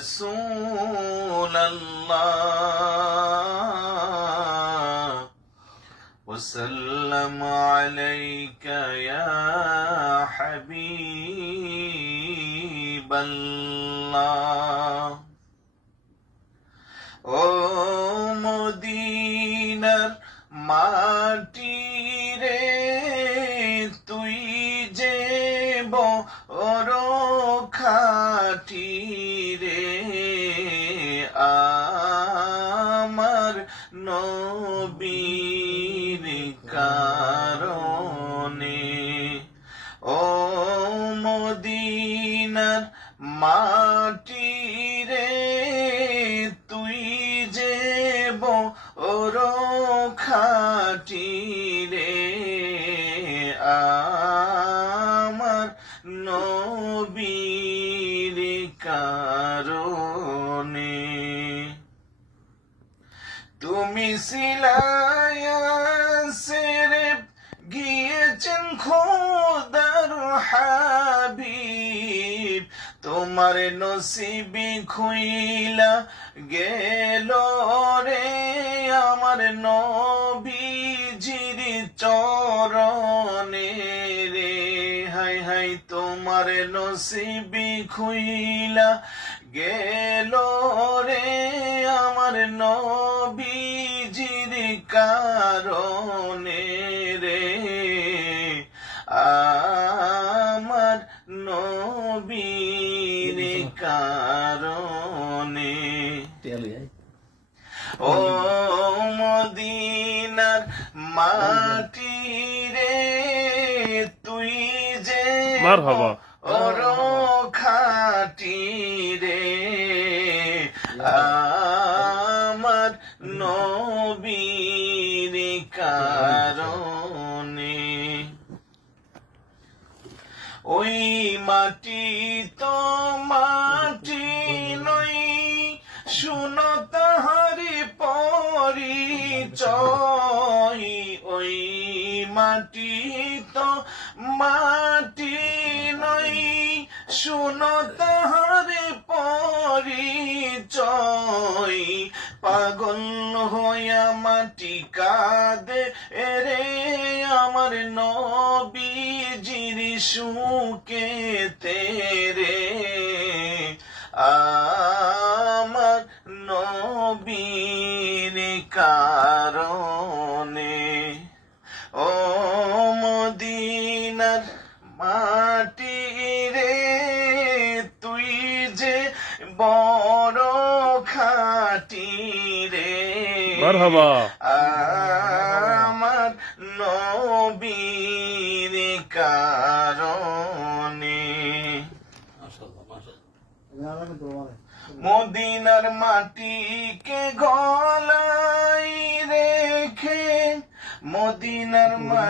رسول الله. وسلم عليك يا حبيب الله. أو مدينر ماتي নবীর কারণে। ও মদিনার মাটি রে তুই যে বড় খাটি রে। আমার নবীর সিলায়াসের গিয়েছেন খোদার হাবিব। তোমার নসিবি খুইলা গেল রে আমার নবীজির চরণে রে। হাই হাই, তোমার নসিবি খুইলা গেল রে আমার নবীজির কারণে রে আমার নবীর কারণে ও মদিনার মাটি রে তুই যে মারহাবা। ওর খাটি রে আমার নবীর কারণে। ওই মাটি তো মাটি নই শুনো তাহারি পরিচয়। ওই মাটি তো মাটি পাগল হইয়া মাটি কাঁদে। রে আমার নবীজির সুকে তেরে আমার নবীর কারণে ও মদিনার মাটি রে, তুই যে বড় মারহাবা। আমার নবীর কারণে। মদিনার মাটিকে গলাই রেখে মদিনার মাটি